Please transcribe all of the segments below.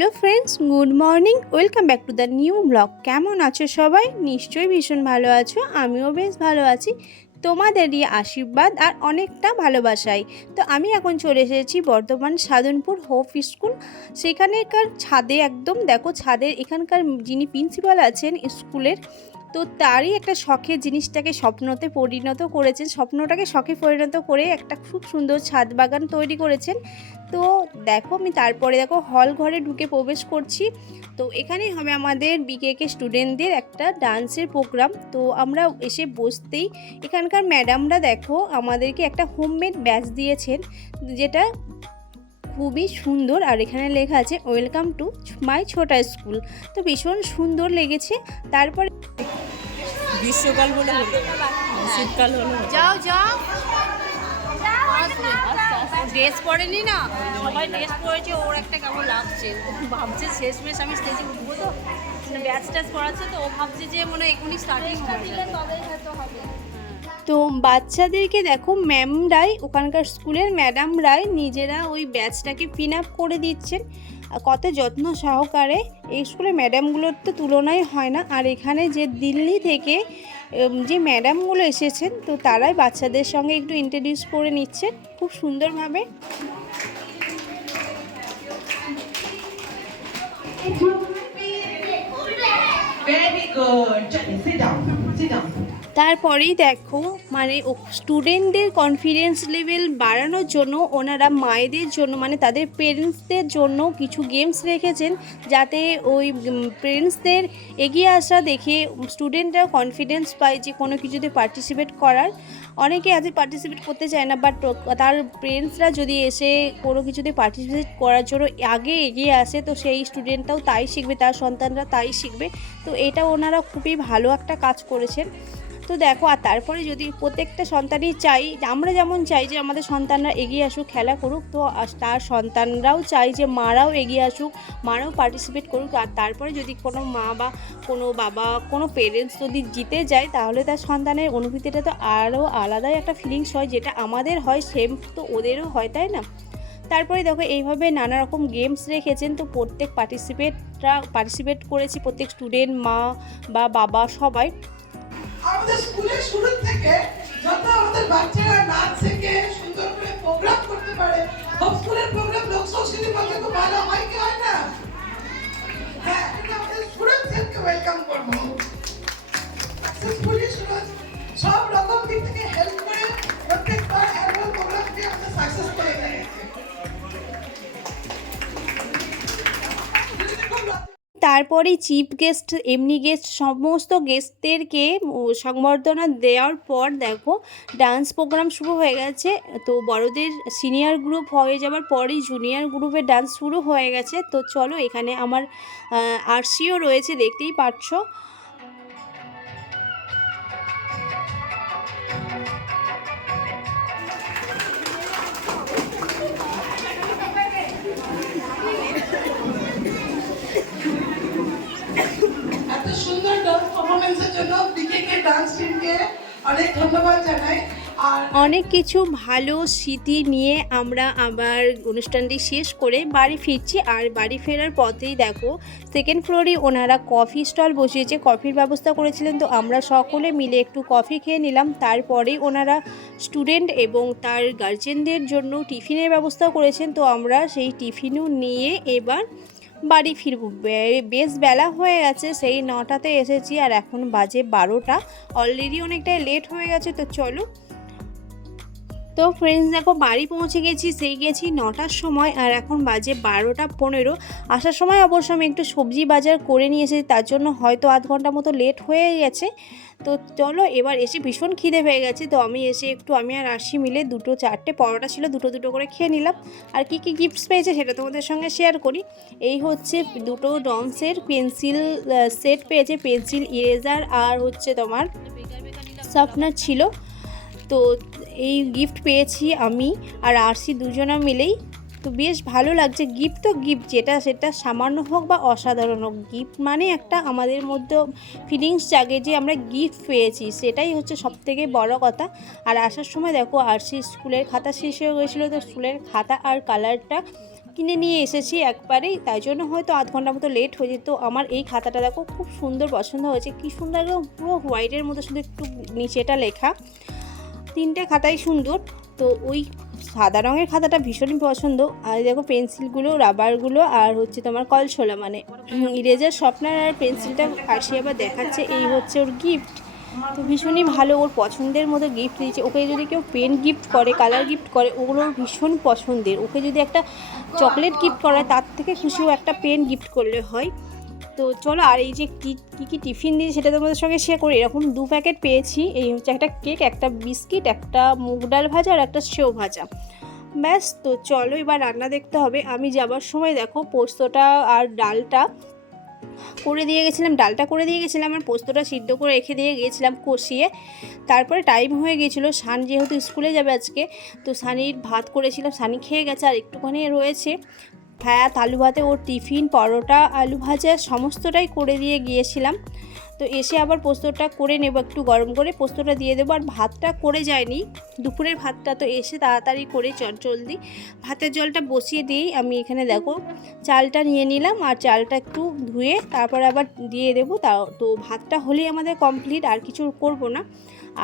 Hello friends, good morning. Welcome back to the new blog. কেমন আছো সবাই? নিশ্চয়ই ভীষণ ভালো আছো। আমিও বেশ ভালো আছি তোমাদেরই আশীর্বাদ আর অনেকটা ভালোবাসায়। তো আমি এখন চলে এসেছি বর্ধমান সাধনপুর হোপ স্কুল। সেখানেকার ছাদে একদম দেখো, ছাদের এখানকার যিনি প্রিন্সিপাল আছেন স্কুলের, তো তারই একটা শখের জিনিসটাকে স্বপ্নতে পরিণত করেছেন, স্বপ্নটাকে শখে পরিণত করে একটা খুব সুন্দর ছাদ বাগান তৈরি করেছেন। তো দেখো, আমি তারপরে দেখো হল ঘরে ঢুকে প্রবেশ করছি। তো এখানেই হবে আমাদের বিকেকে স্টুডেন্টদের একটা ডান্সের প্রোগ্রাম। তো আমরা এসে বসতেই এখানকার ম্যাডামরা দেখো আমাদেরকে একটা হোমমেড ব্যাচ দিয়েছেন, যেটা খুবই সুন্দর। আর এখানে লেখা আছে ওয়েলকাম টু মাই ছোটা স্কুল। তো ভীষণ সুন্দর লেগেছে। তারপরে গ্রীষ্মকাল বলে হলো, শীতকাল হলো। যাও যাও, ড্রেস পরেনি না, সবাই ড্রেস পরেছে, ওর একটা কেমন লাগছে, ভাবছে শেষমেশ আমি স্টেজে উঠবো, তো ব্যাচ ট্যাচ পড়াচ্ছে, তো ও ভাবছে যে মনে হয় এখনই স্টার্টিং হবে। তো বাচ্চাদেরকে দেখো ম্যামরাই, ওখানকার স্কুলের ম্যাডামরাই নিজেরা ওই ব্যাচটাকে পিন আপ করে দিচ্ছেন কত যত্ন সহকারে। এই স্কুলের ম্যাডামগুলোর তো তুলনাই হয় না। আর এখানে যে দিল্লি থেকে যে ম্যাডামগুলো এসেছেন, তো তারাই বাচ্চাদের সঙ্গে একটু ইন্ট্রোডিউস করে নিচ্ছেন খুব সুন্দরভাবে। Very good. Sit down. Sit down. তারপরেই দেখো মানে স্টুডেন্টদের কনফিডেন্স লেভেল বাড়ানোর জন্য ওনারা মায়েদের জন্য মানে তাদের পেরেন্টসদের জন্য কিছু গেমস রেখেছেন, যাতে ওই পেরেন্টসদের এগিয়ে আসা দেখে স্টুডেন্টরা কনফিডেন্স পায় যে কোনো কিছুতে পার্টিসিপেট করার। অনেকে আজকে পার্টিসিপেট করতে চায় না, বাট তার পেরেন্টসরা যদি এসে কোনো কিছুতে পার্টিসিপেট করার জন্য আগে এগিয়ে আসে, তো সেই স্টুডেন্টটাও তাই শিখবে, তার সন্তানরা তাই শিখবে। তো এটা ওনারা খুবই ভালো একটা কাজ করেছেন। তো দেখো, আর তারপরে যদি প্রত্যেকটা সন্তানই চাই, আমরা যেমন চাই যে আমাদের সন্তানরা এগিয়ে আসুক, খেলা করুক, তো তার সন্তানরাও চাই যে মারাও এগিয়ে আসুক, মারাও পার্টিসিপেট করুক। আর তারপরে যদি কোনো মা বা কোনো বাবা, কোনো পেরেন্টস যদি জিতে যায়, তাহলে তার সন্তানের অনুভূতিটা তো আরও আলাদাই একটা ফিলিংস হয়, যেটা আমাদের হয় সেম তো ওদেরও হয়, তাই না? তারপরে দেখো এইভাবে নানা রকম গেমস রেখেছেন। তো প্রত্যেক পার্টিসিপেট করেছি, প্রত্যেক স্টুডেন্ট, মা বা বাবা সবাই। আমাদের স্কুলের শুরু থেকে যত আমাদের বাচ্চারা নাচ শেখে, সুন্দর করে প্রোগ্রাম করতে পারে, সব স্কুলের প্রোগ্রাম লোক সংস্কৃতি বলতে খুব ভালো হয় কি হয় না? হ্যাঁ, এটা আমাদের স্টুডেন্টদেরকে ওয়েলকাম করবো। সাকসেসফুলি সব রকম দিক থেকে হেল্প করে প্রত্যেকবার অ্যানুয়াল প্রোগ্রামকে আমরা সাকসেস করে দিয়েছি। তারপরে চিফ গেস্ট, এমনি গেস্ট, সমস্ত গেস্টদেরকে সংবর্ধনা দেওয়ার পর দেখো ডান্স প্রোগ্রাম শুরু হয়ে গেছে। তো বড়দের সিনিয়র গ্রুপ হয়ে যাওয়ার পরেই জুনিয়র গ্রুপের ডান্স শুরু হয়ে গেছে। তো চলো, এখানে আমার আরসিও রয়েছে, দেখতেই পাচ্ছ। এত সুন্দর ডান্স পারফরম্যান্সের জন্য বিকেকে ডান্স টিমকে অনেক ধন্যবাদ জানাই। আর অনেক কিছু ভালো স্মৃতি নিয়ে আমরা আবার অনুষ্ঠানটি শেষ করে বাড়ি ফিরছি। আর বাড়ি ফেরার পথেই দেখো সেকেন্ড ফ্লোরে ওনারা কফি স্টল বসিয়েছে, কফির ব্যবস্থা করেছিলেন। তো আমরা সকলে মিলে একটু কফি খেয়ে নিলাম। তারপরেই ওনারা স্টুডেন্ট এবং তার গার্জেনদের জন্য টিফিনের ব্যবস্থা করেছেন। তো আমরা সেই টিফিনও নিয়ে এবার বাড়ি ফিরব। বেশ বেলা হয়ে গেছে, সেই 9টাতে এসেছি আর এখন বাজে 12টা, অলরেডি অনেকটাই লেট হয়ে গেছে। তো চলো, তো ফ্রেন্ডস দেখো বাড়ি পৌঁছে গেছি, গেছি 9টার সময়, আর এখন বাজে 12টা 15। আসার সময় অবশ্য আমি একটু সবজি বাজার করে নিয়ে এসেছি, তার জন্য হয়তো আধ ঘন্টা মতো লেট হয়ে গেছে। তো চলো, এবার এসে ভীষণ খিদে পেয়ে গেছে। তো আমি এসে একটু আমি আর আশি মিলে 4টে পরোটা ছিল, দুটো করে খেয়ে নিলাম। আর কি কি গিফটস পেয়েছে সেটা তোমাদের সঙ্গে শেয়ার করি। এই হচ্ছে 2টো ডমসের পেন্সিল সেট পেয়েছে, পেন্সিল, ইরেজার আর হচ্ছে তোমার শার্পনার ছিল। তো এই গিফট পেয়েছি আমি আর আরসি দুজনা মিলেই। তো বেশ ভালো লাগছে। গিফট তো গিফট, যেটা সেটা সামান্য হোক বা অসাধারণ হোক, গিফট মানে একটা আমাদের মধ্যে ফিলিংস জাগে যে আমরা গিফট পেয়েছি, সেটাই হচ্ছে সবথেকে বড় কথা। আর আসার সময় দেখো আরসি স্কুলের খাতা শেষ হয়ে গেছিলো, তো স্কুলের খাতা আর কালারটা কিনে নিয়ে এসেছি একবারেই, তাই জন্য হয়তো আধ ঘন্টার মতো লেট হয়ে যেত। আমার এই খাতাটা দেখো খুব সুন্দর পছন্দ হয়েছে, কি সুন্দর একদম পুরো হোয়াইটের মতো, শুধু একটু নিচেটা লেখা। 3টে খাতাই সুন্দর। তো ওই সাদা রঙের খাতাটা ভীষণই পছন্দ। আর দেখো পেন্সিলগুলো, রাবারগুলো আর হচ্ছে তোমার কলছোলা মানে ইরেজার, শার্পনার আর পেন্সিলটা আসি আবার দেখাচ্ছে এই হচ্ছে ওর গিফট। তো ভীষণই ভালো, ওর পছন্দের মতো গিফট দিয়েছে। ওকে যদি কেউ পেন গিফট করে, কালার গিফট করে, ওগুলো ওর ভীষণ পছন্দের। ওকে যদি একটা চকলেট গিফট করায় তার থেকে খুশি ও একটা পেন গিফট করলে হয়। তো চলো, আর এই যে কী টিফিন দিয়েছি সেটা তোমাদের সঙ্গে শেয়ার করি। এরকম 2 প্যাকেট পেয়েছি। এই হচ্ছে একটা কেক, একটা বিস্কিট, একটা মুগ ডাল ভাজা আর একটা সেও ভাজা, ব্যাস। তো চলো এবার রান্না দেখতে হবে। আমি যাবার সময় দেখো পোস্তটা আর ডালটা করে দিয়ে গেছিলাম আর পোস্তটা সিদ্ধ করে রেখে দিয়ে গিয়েছিলাম কষিয়ে। তারপরে টাইম হয়ে গিয়েছিলো, সান যেহেতু স্কুলে যাবে আজকে, তো সানির ভাত করেছিলাম, সানি খেয়ে গেছে আর একটুখানি রয়েছে। ভাত, আলু ভাতে ওর টিফিন, পরোটা, আলু ভাজা সমস্তটাই করে দিয়ে গিয়েছিলাম। তো এসে আবার পোস্তটা করে নেব, একটু গরম করে পোস্তটা দিয়ে দেবো। আর ভাতটা করে যায়নি, দুপুরের ভাতটা, তো এসে তাড়াতাড়ি করে জলদি ভাতের জলটা বসিয়ে দিই। আমি এখানে দেখো চালটা নিয়ে নিলাম আর চালটা একটু ধুয়ে তারপরে আবার দিয়ে দেবো। তো ভাতটা হলেই আমাদের কমপ্লিট, আর কিছু করব না।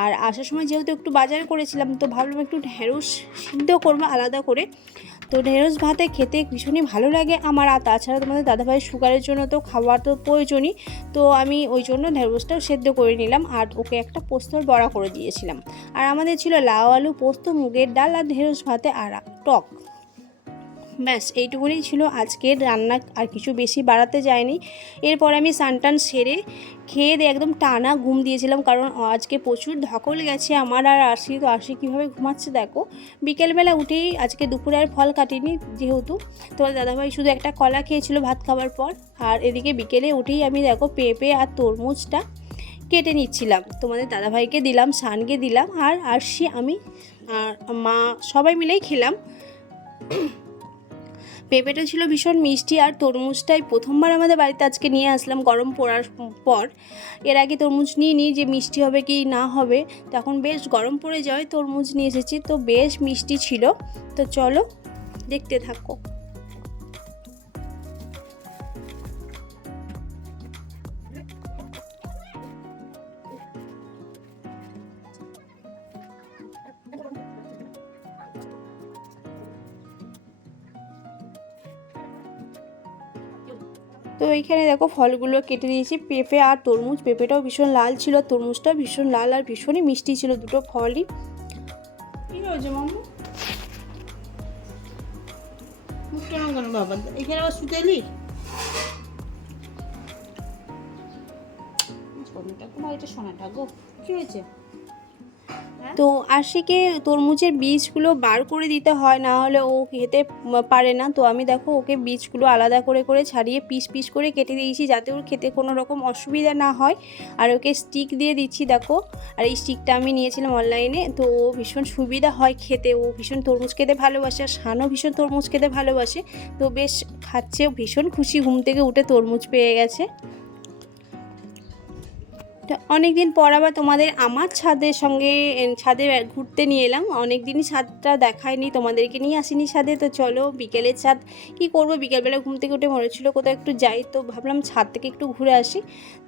আর আসার সময় যেহেতু একটু বাজার করেছিলাম, তো ভাবলাম একটু ঢেঁড়স সিদ্ধ করবো আলাদা করে। তো ঢেঁড়স ভাতে খেতে ভীষণই ভালো লাগে আমার। আর তাছাড়া তোমাদের দাদাভাই সুগারের জন্য তো খাওয়ার তো প্রয়োজনই, তো আমি ওই জন্য ঢেঁড়সটাও সেদ্ধ করে নিলাম আর ওকে একটা পোস্তর বড়া করে দিয়েছিলাম। আর আমাদের ছিল লাউ, আলু, পোস্ত, মুগের ডাল আর ঢেঁড়স ভাতে আর টক। ব্যাস এইটুকুনি ছিল আজকের রান্না, আর কিছু বেশি বাড়াতে যায়নি। এরপর আমি স্নান সেরে খেয়ে দিয়ে একদম টানা ঘুম দিয়েছিলাম, কারণ আজকে প্রচুর ধকল গেছে আমার। আর আরশি, তো আরশি কীভাবে ঘুমাচ্ছে দেখো। বিকেলবেলা উঠেই আজকে দুপুরে আর ফল কাটিনি যেহেতু, তো দাদাভাই শুধু একটা কলা খেয়েছিল ভাত খাওয়ার পর। আর এদিকে বিকেলে উঠেই আমি দেখো পেঁপে আর তরমুজটা কেটে নিচ্ছিলাম, তোমাদের দাদাভাইকে দিলাম, সানকে দিলাম আর আরশি, আমি আর মা সবাই মিলেই খেলাম। পেঁপেটা ছিল ভীষণ মিষ্টি, আর তরমুজটাই প্রথমবার আমাদের বাড়িতে আজকে নিয়ে আসলাম গরম পড়ার পর। এর আগে তরমুজ নিই যে মিষ্টি হবে কি না হবে, তখন বেশ গরম পড়ে যায় তরমুজ নিয়ে এসেছি, তো বেশ মিষ্টি ছিল। তো চলো দেখতে থাকো। তো এইখানে দেখো ফলগুলো কেটে দিয়েছি, পেঁপে আর তরমুজ। পেঁপেটাও ভীষণ লাল ছিল, তরমুজটাও ভীষণ লাল আর ভীষণই মিষ্টি ছিল, দুটো ফলই। কি হয়েছে মাম্মু? মুখটা না কেন বাবা, এখানে আবার শুতে এলি? সোনাটা গো, কি হয়েছে? তো আশিকে তরমুজের বীজগুলো বার করে দিতে হয়, না হলে ও খেতে পারে না। তো আমি দেখো ওকে বীজগুলো আলাদা করে ছাড়িয়ে পিস করে কেটে দিয়েছি, যাতে ওর খেতে কোনো রকম অসুবিধা না হয়। আর ওকে স্টিক দিয়ে দিচ্ছি দেখো। আর এই স্টিকটা আমি নিয়েছিলাম অনলাইনে, তো ও ভীষণ সুবিধা হয় খেতে। ও ভীষণ তরমুজ খেতে ভালোবাসে, আর শানও ভীষণ তরমুজ খেতে ভালোবাসে। তো বেশ খাচ্ছে, ভীষণ খুশি, ঘুম থেকে উঠে তরমুজ পেয়ে গেছে। অনেক দিন পর আবার তোমাদের আমার ছাদে ঘুরতে নিয়ে এলাম। অনেক দিনই ছাদটা দেখায়নি, তোমাদেরকে নিয়ে আসিনি ছাদে। তো চলো বিকেলের ছাদ কি করব, বিকেলবেলা ঘুম থেকে উঠে মনে হচ্ছিলো কোথাও একটু যাই, তো ভাবলাম ছাদ থেকে একটু ঘুরে আসি।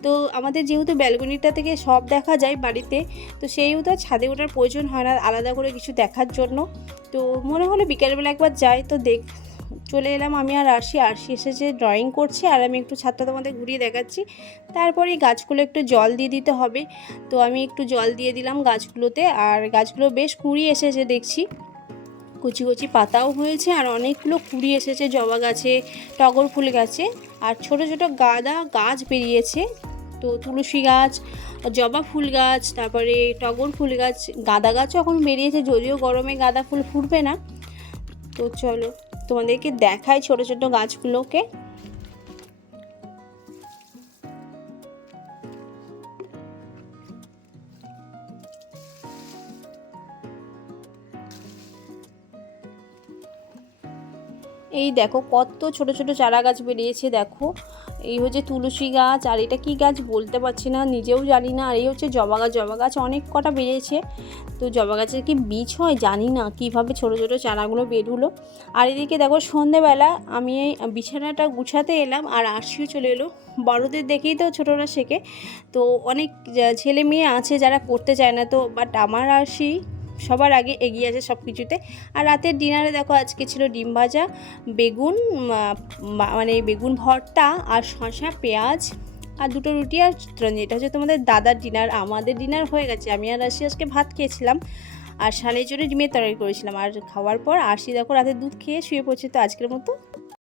তো আমাদের যেহেতু ব্যালকনিটা থেকে সব দেখা যায় বাড়িতে, তো সেইহেতু ছাদে ওঠার প্রয়োজন হয় না আলাদা করে কিছু দেখার জন্য। তো মনে হলো বিকেলবেলা একবার যাই, তো চলে এলাম আমি আর আরশি এসেছে ড্রয়িং করছে, আর আমি একটু ছাদটা তোমাদের ঘুরিয়ে দেখাচ্ছি। তারপরে গাছগুলো একটু জল দিয়ে দিতে হবে, তো আমি একটু জল দিয়ে দিলাম গাছগুলোতে। আর গাছগুলো বেশ কুঁড়ি এসেছে দেখছি, কচি পাতাও হয়েছে, আর অনেকগুলো কুঁড়ি এসেছে জবা গাছে, টগর ফুল গাছে, আর ছোট গাঁদা গাছ বেরিয়েছে। তো তুলসী গাছ, জবা ফুল গাছ, তারপরে টগর ফুল গাছ, গাঁদা গাছও এখন বেরিয়েছে, যদিও গরমে গাঁদা ফুল ফুটবে না। তো চলো তোমাদেরকে দেখাই ছোট গাছগুলোকে। এই দেখো কত ছোট চারা গাছ বেরিয়েছে দেখো। এই হচ্ছে তুলসী গাছ, আর এটা কি গাছ বলতে পারছি না, নিজেও জানি না। আর এই হচ্ছে জবা গাছ, জবা গাছ অনেক কটা বেরিয়েছে। তো জবা গাছের কি বীজ হয় জানি না, কীভাবে ছোটো ছোটো চারাগুলো বেরুলো। আর এদিকে দেখো সন্ধেবেলা আমি এই বিছানাটা গুছাতে এলাম, আর আরশিও চলে এলো। বড়দের দেখেই তো ছোটরা শেখে। তো অনেক ছেলে মেয়ে আছে যারা করতে চায় না, তো বাট আমার আরশি সবার আগে এগিয়ে আছে সব কিছুতে। আর রাতের ডিনারে দেখো আজকে ছিল ডিম ভাজা, বেগুন মানে বেগুন ভর্তা, আর শসা, পেঁয়াজ, আর দুটো রুটি আর চিত্রঞ্জি। এটা হচ্ছে তোমাদের দাদার ডিনার। আমাদের ডিনার হয়ে গেছে, আমি আর আরশি আজকে ভাত খেয়েছিলাম, আর শালের জন্য ডিমের তরকারি করেছিলাম। আর খাওয়ার পর আরশি দেখো রাতে দুধ খেয়ে শুয়ে পড়ছে। তো আজকের মতো